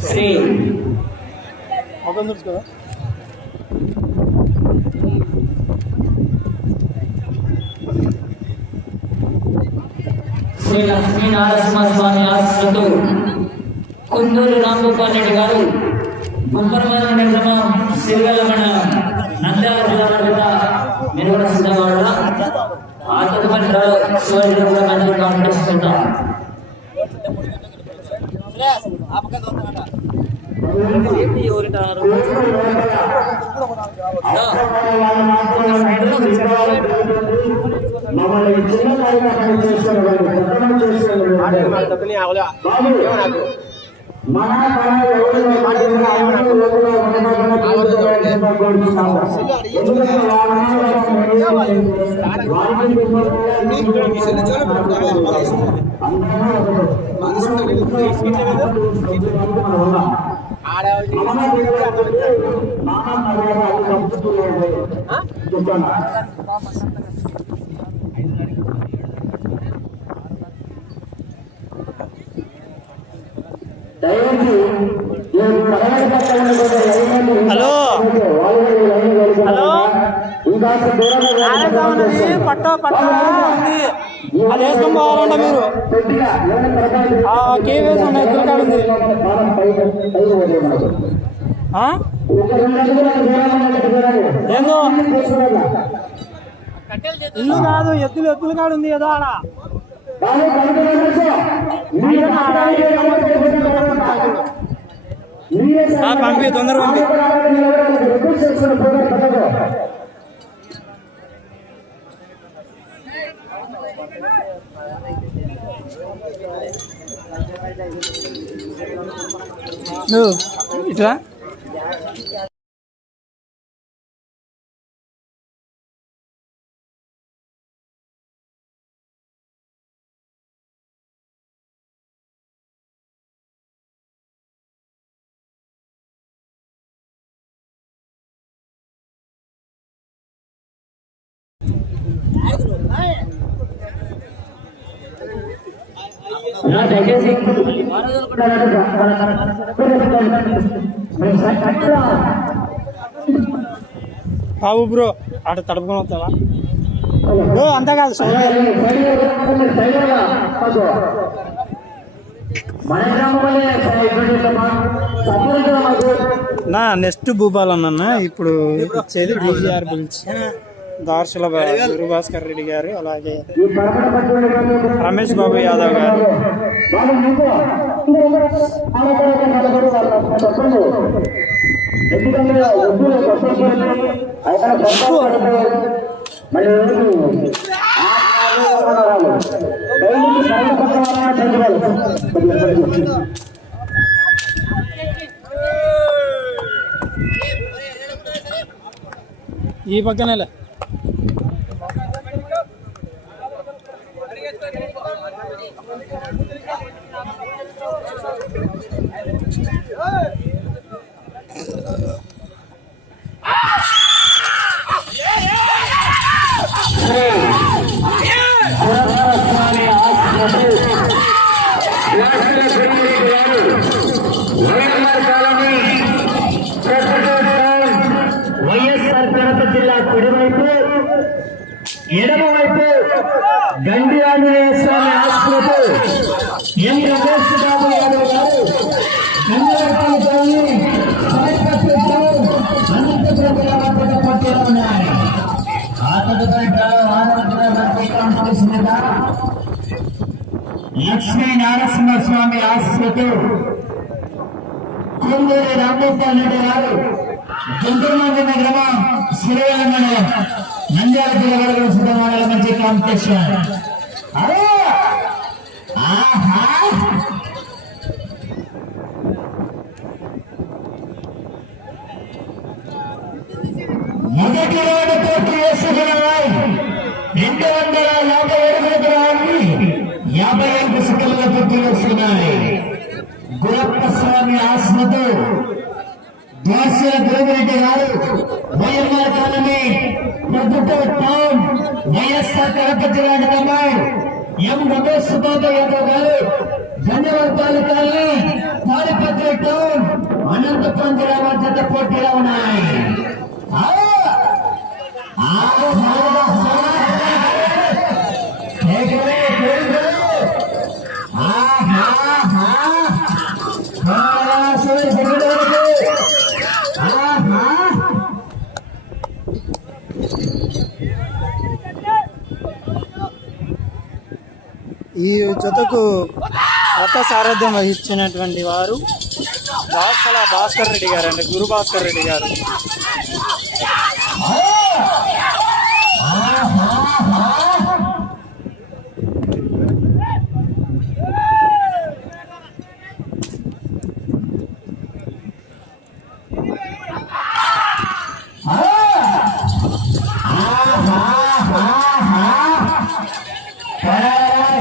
శ్రీ కదా శ్రీ లక్ష్మీ నరసింహస్వామి ఆశ్రతు కుందూరు రాంగోపాల్ రెడ్డి గారు గుమ్మరమైన నిర్గమం సిరిగల్ల మండలం నంద్యాల జిల్లా వద్ద నిర్వహణ సిద్ధంగా ఆ తదుపరి చివరి కూడా మంచి కాంపిటీషన్ ఉంటాం పెద్దలు చేస్తున్న వారు బాబు, మన మన ఎవరు మాట్లాడినా హలో? హలో? పట్ట పట్ట. ఉంది. అది వేసుకొని పోవాలంట మీరు. కేవీఎస్ ఉన్నాయి ఎదురుకాడు ఉంది? ఏందో? ఇల్లు కాదు ఎద్దులు ఎద్దులు కాడు ఉంది ఏదో ఆడ. ఆ, పంపి తొందర పంపి ఇట్లా? దయచేసి బాబు బ్రో ఆడ తడుపుకొని వస్తావా? బ్రో అంతా కాదు నా నెక్స్ట్ భూపాల్ అన్న ఇప్పుడు ఇచ్చేది బీజీఆర్ బిల్స్. దార్శుల గురుభాస్కర్ రెడ్డి గారు అలాగే రమేష్ బాబు యాదవ్ గారు. ఈ పక్కనేలే ఆడపడక నలుగురు వాళ్ళు చెప్పండి ఎందుకంటే వద్దులు కొట్టుకోవాలి అక్కడ కొట్టుకోవాలి మరి డైలీ సరైన పక్కన చదవాలి ఈ పక్కనేలే వైఎస్ఆర్ కడప జిల్లా కుడివైపు ఎడమవైపు గండి ఆంజనేయ స్వామి ఆశ్రమకు ఎం రమేష్ లక్ష్మీ నారసింహస్వామి ఆశ్రతో కొందూరి రామగోపాల్ రెడ్డి గారు గుంటూరుమందిన గ్రామం సిరివేల మండలం నంద్యాల జిల్లా వరకు సిద్ధ మంచి కాంపిటీషన్ మొదటి ఆహా! మొదటి వేసుకున్న పూర్తి రెండు వందల యాభై ఏడు విగ్రహాన్ని యాభై ఐదు సెకండ్ల పూర్తి గురప్ప స్వామి ఆశ్రతో ద్వాస్య గురురెడ్డి గారు వైఎంఆర్ కాలనీ ప్రభుత్వ టౌన్ వైఎస్ఆర్ కడప జిల్లా కమాండ్ ఎం రమేష్ బాబు యాదవ్ గారు ధన్యవాదాలు కాలనీ తాడిపత్రి టౌన్ అనంతపురం జిల్లా మధ్య పోటీలో ఉన్నాయి ఆ! ఆహా! ఈ జతకు కొత్త సారథ్యం వహించినటువంటి వారు దాసల భాస్కర్ రెడ్డి గారు అండి గురు భాస్కర్ రెడ్డి గారు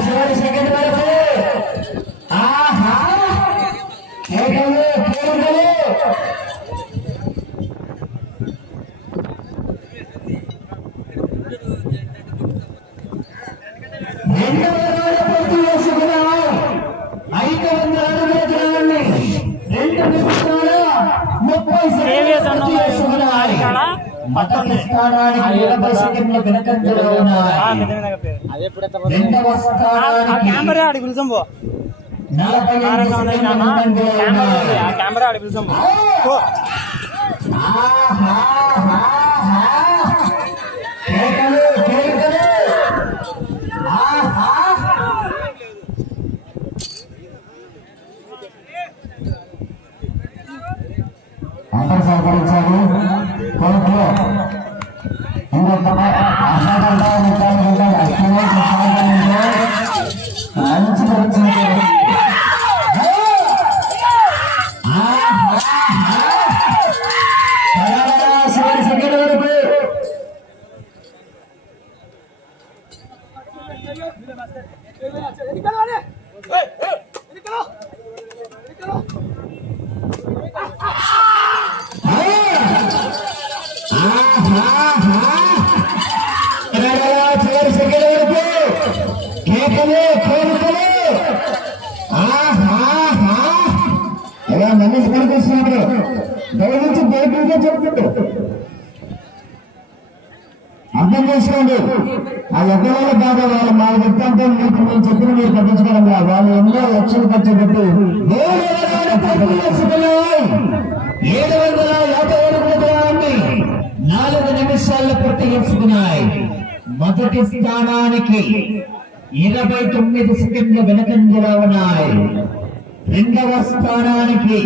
చివరి సెకండ్ వరకు ఆహా కేకలు కేకలు రెండు వందల పూర్తి చేసుకున్నాం ఐదు వందల అడుగుల దూరాన్ని రెండు నిమిషాల ముప్పై కేవీఎస్ సెకండ్లు అన్న పూర్తి చేసుకున్నాం ఆడికాడా? మొదటి స్థానానికి ఇరవై సెకండ్ల వెనకంజలో ఉన్నాయి రెండవ ఆ స్థానానికి కెమెరా ఆడి పిలుచం పో. కెమెరా. ఆడి పిలుచం పో పో. ఆహాహాహా. కేకలు, కేకలు. ఆహా. అందరూ సహకరించాలి. కోర్టులో ఇంకొక మంచి సెకండ్ ఆ ఎక్కడైనా బాగా వాళ్ళు మా చెప్తాంటే మీకు మేము చెప్పిన మీరు పట్టించుకోవడం కాదు. వాళ్ళు ఎన్నో లక్షలు ఖర్చు పెట్టి ఏడు వందల యాభై ఏడు రూపాయలని నాలుగు నిమిషాల్లో పూర్తి చేసుకున్నాయి. మొదటి స్థానానికి ఇరవై తొమ్మిది సెకండ్లు వెనకంజలో ఉన్నాయి. రెండవ స్థానానికి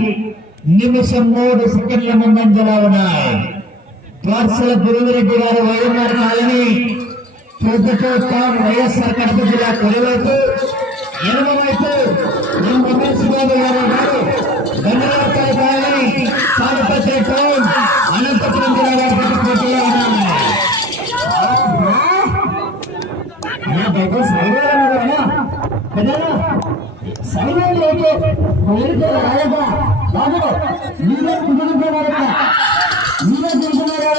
నిమిషం మూడు సెకండ్ల ముందంజలో ఉన్నాయి. ద్వార్సల గురువిరెడ్డి గారు వైఎన్ఆర్ కాలనీ ప్రభుత్వ తాను వైఎస్ఆర్ కడప జిల్లా కొలవైపు. ఎడమ వైపు ఎం రమేష్ బాబు గారు గారు ధన్యవాదాల కాలనీ టౌన్ అనంతపురం జిల్లా పోటీలో ఉన్నాను నా దగ్గర పెద్దలు, రాయగా బాబు మీరే కుదురుకున్నారట మీరే కుదురుకున్నారు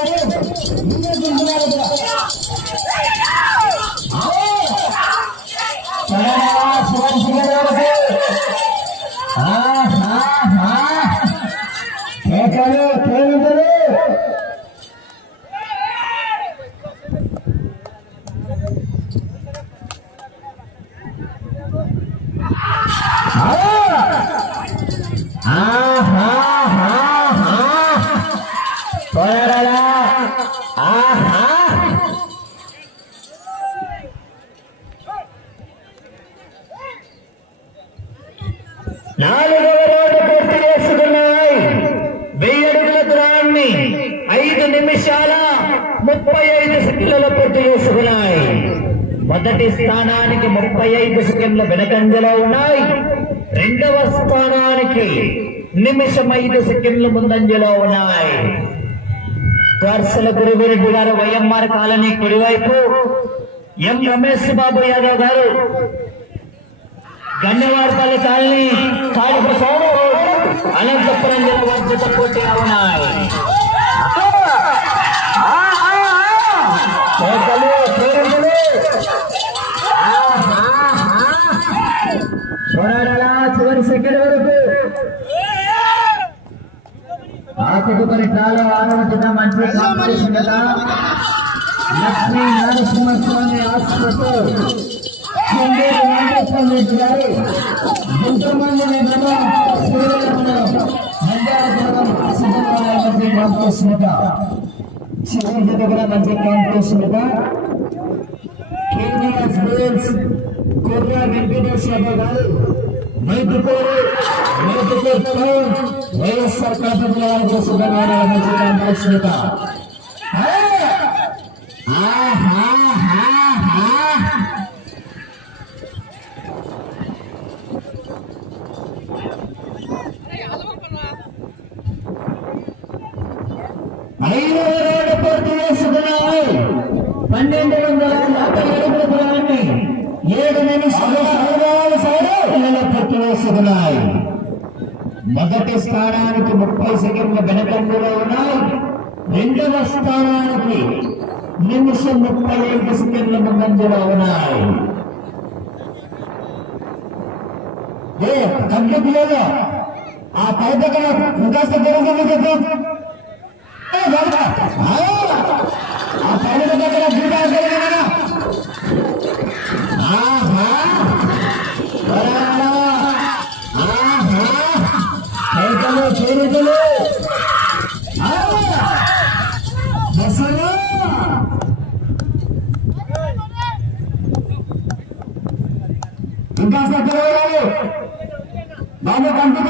రెండవ స్థానానికి నిమిషం ఐదు సెకండ్ల ముందంజలో ఉన్నాయి. త్వర్సల గురువిరెడ్డి గారు వైఎంఆర్ కాలనీ కుడివైపు. ఎం రమేష్ బాబు యాదవ్ గారు గన్నవార్పల్లి కాలనీ తాడిపు సోము అనంతపురం జిల్లా వర్జిత పోటీ ఉన్నాయి. చూడాలా చివరి సెకండ్ వరకు ఆకుకుని చాలా ఆనందించిన మంచి కాంపిటీషన్ కదా లక్ష్మీ నరసింహస్వామి హాస్పిటల్ చెందూరు గారు ఎంతమంది కాంపిటీషన్ చివరి జత కూడా మంచి కాంపిటీషన్ కేవీఎస్ గోల్స్ వెంకటేశ్వర గారు వైఎస్ఆర్ జిల్లా వారికి శుభ్రమైన మంచి కాంపిటీషన్ ఐదు రోడ్డు పూర్తి చేసుకున్నాయి పన్నెండు వందల యాభై అడుగుల దూరాన్ని ఏడు నిమిషాలు. సౌరాలు సౌరాలు పూర్తి చేసుకున్నాయి మొదటి స్థానానికి ముప్పై సెకండ్ల వెనకంలో ఉన్నాయి. రెండవ స్థానానికి నిమిషం ముప్పై ఐదు సెకండ్ల ముందంజలో ఉన్నాయి. ఏ కంప్లీట్ లేదు ఆ పై దగ్గర ఇంకాస్త పెరుగుతుంది కదా. ఆ పైన దగ్గర ఇంకా పెరగాలి బాబు కంటి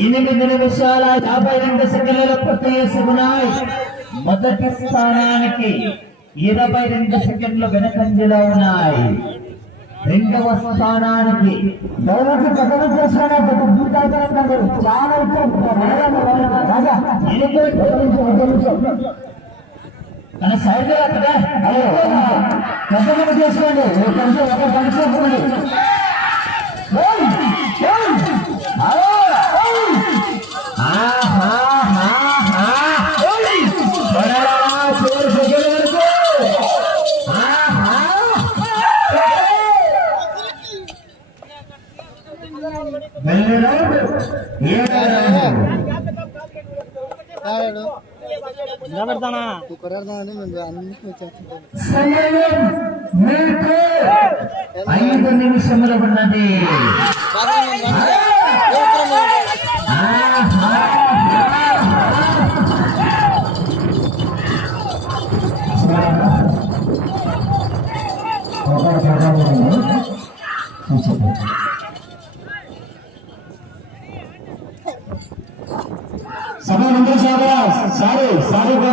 ఎనిమిది నిమిషాల యాభై రెండు సెకండ్లలో పూర్తి చేసుకున్నాయి. మొదటి స్థానానికి ఇరవై రెండు సెకండ్లు వెనకంజలో ఉన్నాయి. రెండవ స్థానానికి దౌలతి కానీ సైడ్ చేసుకోండి ఒక నిమిషం ఒక పని చేసుకోండి ఏడాడు. నిలబెడతానా కొరడదామని మేము ఐదు నిమిషములు ఉన్నది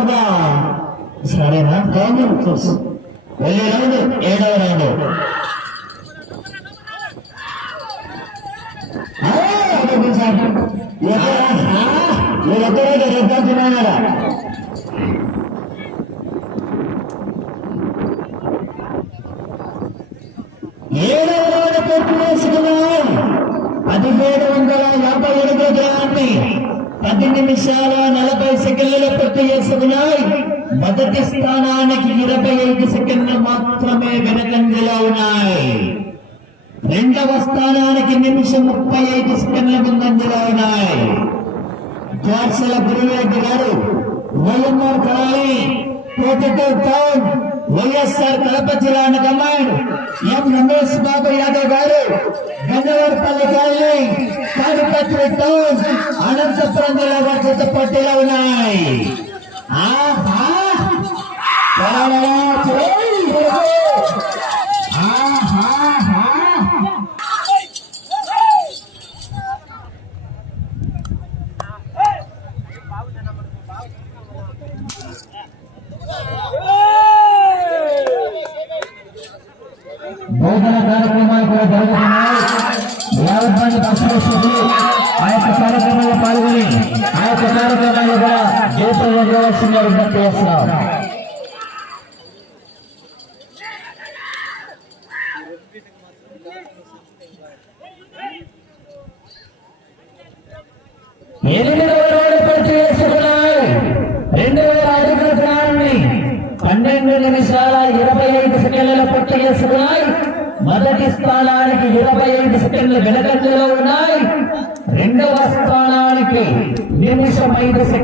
సారీ సరేనా కాదు చూసు వెళ్ళే రౌండ్. ఏడవ రౌండ్. మీరు ఎక్కడైతే రెద్దాల్సినారా ఏడవ రౌండ్ పూర్తి చేసుకున్నాం. పదిహేడు వందల యాభై ఎనిమిది గ్రాన్ని పది నిమిషాల నలభై సెకండ్ల పూర్తి చేసుకున్నాయి మొదటి స్థానానికి ఇరవై ఐదు సెకండ్లు మాత్రమే వెనకంజలో ఉన్నాయి. రెండవ స్థానానికి నిమిషం ముప్పై ఐదు సెకండ్ల ముందంజలో ఉన్నాయి. జోర్సల గురువేటి గారు వైఎంఆర్ కాలనీ కోటతో టౌన్ వైఎస్ఆర్ కడప జిల్లా command M Ramesh Babu Yadav garu Gannavarapalli colony Tadipatri town Anantapuram జిల్లా వారి చేత పోటీలో ఉన్నాయి ఆహా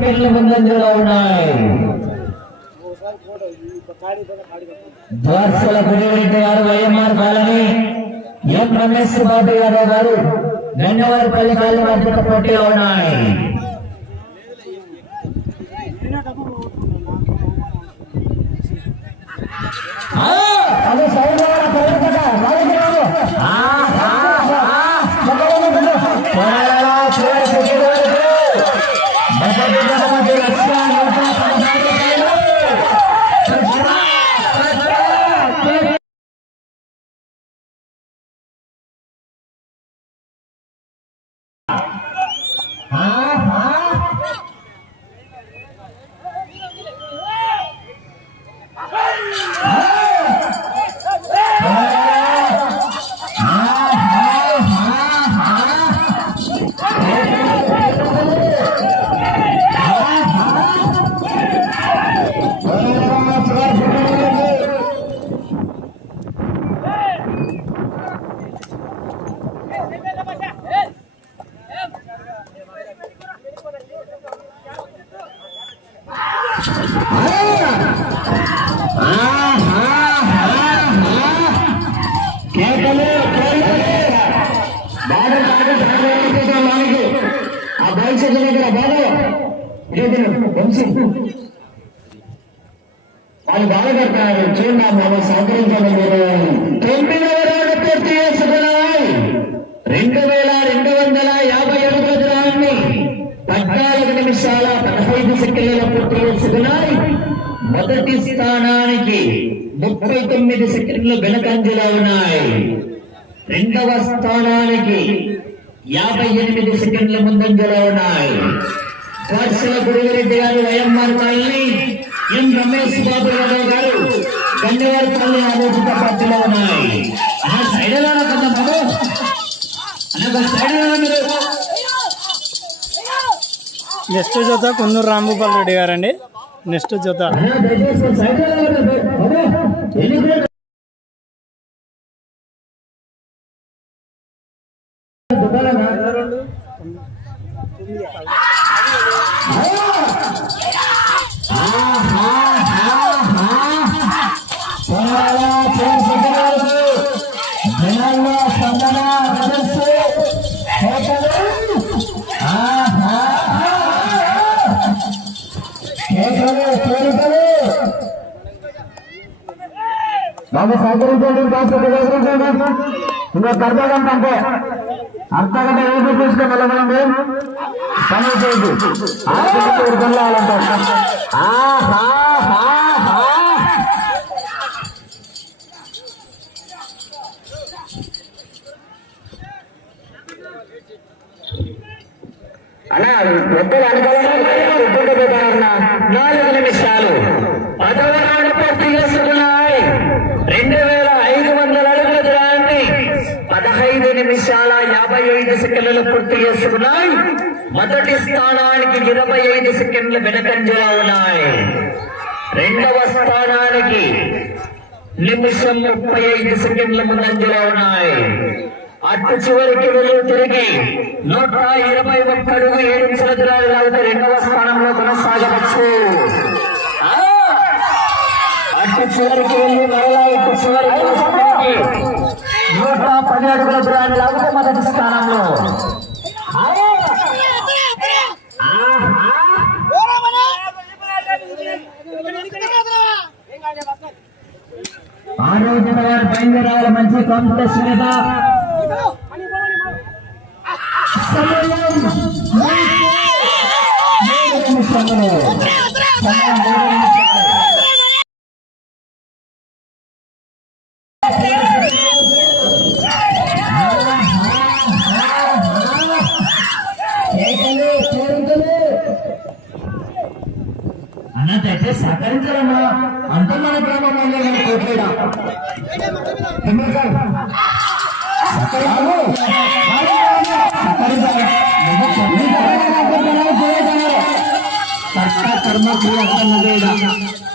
ఐదు ముందంజలో ఉన్నాయి. ద్వారసల Gudireddy garu YMR colony M Ramesh Babu Yadav garu Gannavaripalli colony మధ్య పోటీలో ఉన్నాయి. అది సైడ్ ఆ, వాళ్ళు బాధపడతారు. చూడండి మనం సహకరించాలి మీరు. తొమ్మిదవ రౌండ్ పూర్తి చేసుకున్నాయి. రెండు వేల రెండు వందల యాభై అడుగుల దూరాన్ని పద్నాలుగు నిమిషాల పదహైదు సెకండ్ల పూర్తి చేసుకున్నాయి. మొదటి స్థానానికి ముప్పై తొమ్మిది సెకండ్లు వెనకంజలో ఉన్నాయి. రెండవ స్థానానికి యాభై ఎనిమిది సెకండ్ల ముందంజలో ఉన్నాయి. పాఠశాల Guruvireddy garu YMR colony. M Ramesh Babu Yadav garu? ఆలోచిత పార్టీలో ఉన్నాయి. అన్న సైడ్ ఎలా కదా బాబు? అన్న సైడ్ ఎలా మీరు? నెక్స్ట్ జత కుందూరు రాంభూపాల్ రెడ్డి గారండి. నెక్స్ట్ జత. అర్ధ గంట అంతే అర్ధ గంట ఏది తీసుకొని వెళ్ళగలండి? పని చేయదు వెళ్ళాలంటే అలా పెద్దలు అనుకోవాలన్నా నాలుగు నిమిషాలు పదవ రౌండ్ పూర్తి చేసుకున్నాయి రెండు వేల ఐదు వందల అడుగుల దూరాన్ని పదహైదు నిమిషాల యాభై ఐదు సెకండ్లు పూర్తి చేసుకున్నాయి మొదటి స్థానానికి ఇరవై ఐదు సెకండ్లు వెనకంజలా ఉన్నాయి. రెండవ స్థానానికి నిమిషం ముప్పై ఐదు సెకండ్ల ముందంజలో ఉన్నాయి. అటు చివరికి వెళ్ళి తిరిగి నూట ఇరవై ఒక్క అడుగు ఏడు సంవత్సరాలు లాగితే రెండవ స్థానంలో కొనసాగవచ్చు. అటు చివరికి వెళ్ళి మరలా ఇటు చివరికి నూట పది అడుగుల దూరాన్ని లాగితే మొదటి స్థానంలో ఆ రోజున వారు బయలుదేరాలి మంచి 什么古老的味道？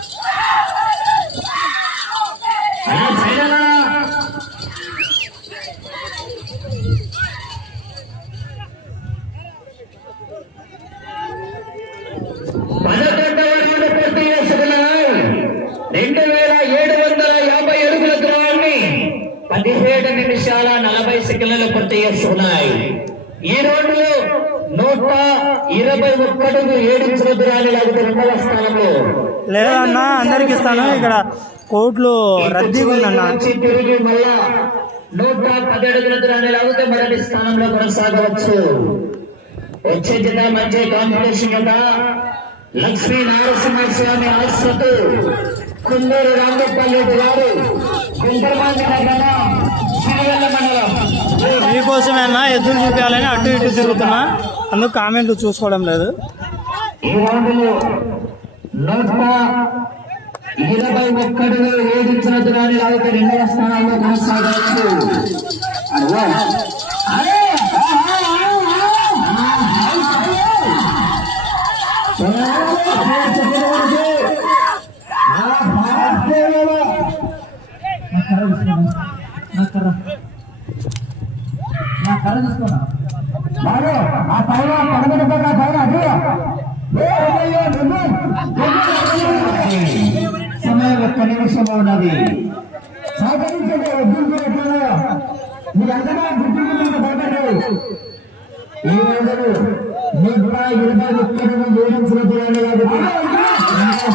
ఇక్కడ కోట్లు రద్దీగా ఉందన్న. నూట పది అడుగుల దూరాన్ని లాగితే మొదటి స్థానంలో కొనసాగవచ్చు. వచ్చే జిల్లా మధ్య కాంపిటీషన్ కదా లక్ష్మీ నరసింహస్వామి ఆశ్రతు కుందూరు రామగోపాల్ రెడ్డి గారు మీకోసమేనా ఎదురు చూపించాలని అటు ఇటు తిరుగుతున్నా. అందుకు కామెంట్లు చూసుకోవడం లేదు. ఈ రౌండ్లో నూట ఇరవై ఒక్కడుగు ఏడించిన దూరాన్ని లాగితే రెండవ స్థానంలో కొనసాగవచ్చు అరే ఆ పైన పడగడ పైన అదే సమయం ఒక్క ఉన్నది సహకరించండి ఉద్యోగులు మీరందరూ గుర్తింపు భయపడ్డారు ఈ రోజు నూట ఇరవై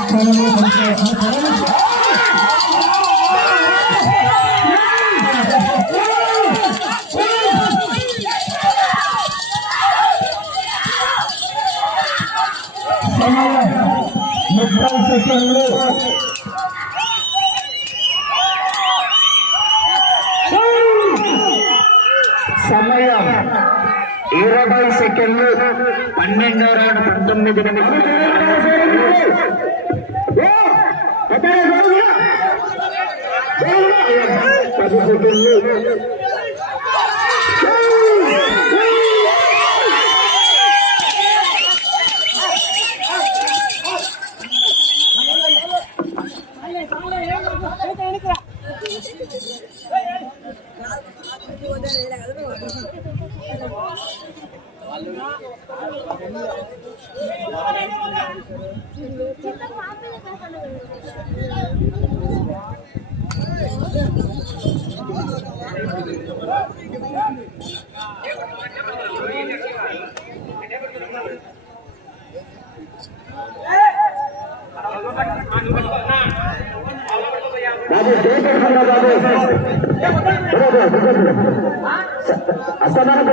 స్థానంలో కొనసాగుతున్నారు. సమయం ముప్పై సెకండ్లు సమయం ఇరవై సెకండ్లు పన్నెండవ రౌండ్ పంతొమ్మిది నిమిషాలు పది సెకండ్లు బాబు జయకృష్ణ బాబు అస్తమానం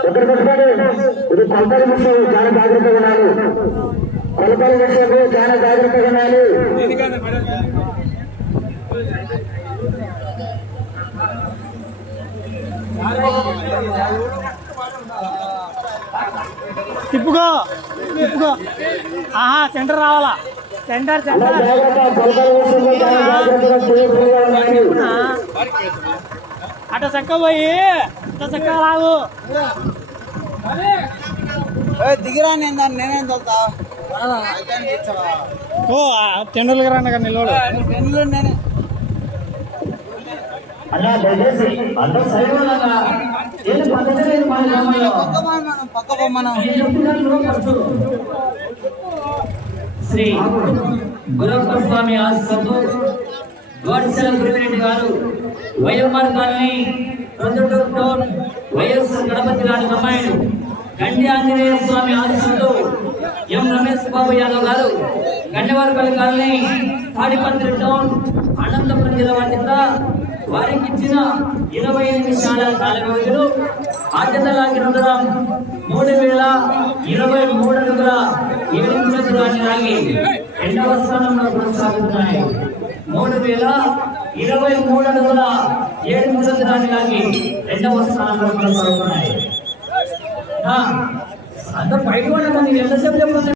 ఒకరు పెట్టుకోండి ఇది కొలతల విషయం చాలా జాగ్రత్తగా ఉన్నారు కొలతల చాలా జాగ్రత్తగా ఉండాలి తిప్పుకో. తిప్పుకో ఆహా సెంటర్ రావాలా సెంటర్ సెంటర్ అట చక్క పోయి అట చక్క రాదు. దిగిరా నేను దాన్ని నేనేం తోలుతా? ఓ టెండర్లు గారు అన్న నిలవడు పెన్నులు నేనే. అలా దయచేసి అందరూ సైడ్ వాళ్ళగా ఏది పద్ధతి లేదు మా గ్రామంలో? పక్క పోయి మనం పక్క మనం. శ్రీ గురప్ప స్వామి ఆశ్రమంతో గోడ్సెల Guruvireddy garu YMR colony Proddatur town YSR Ganapati గారి అమ్మాయిలు గండి ఆంజనేయ స్వామి ఆశ్రమంతో ఎం రమేష్ బాబు యాదవ్ గారు గండవారిపల్లి కాలనీ తాడిపత్రి టౌన్ అనంతపురం జిల్లా వాటిత వారికి ఇచ్చిన ఇరవై నిమిషాల కాల వ్యవధిలో ఆద్యతలాగి రుద్రం మూడు వేల ఇరవై మూడు అడుగుల ఏడు రాగి రెండవ స్థానంలో కొనసాగుతున్నాయి. మూడు వేల ఇరవై మూడు అడుగుల ఏడు దూరాన్ని లాగి రెండవ స్థానంలో కొనసాగుతున్నాయి. అంత పైకి ఉండగా ఎంత ఎంతసేపు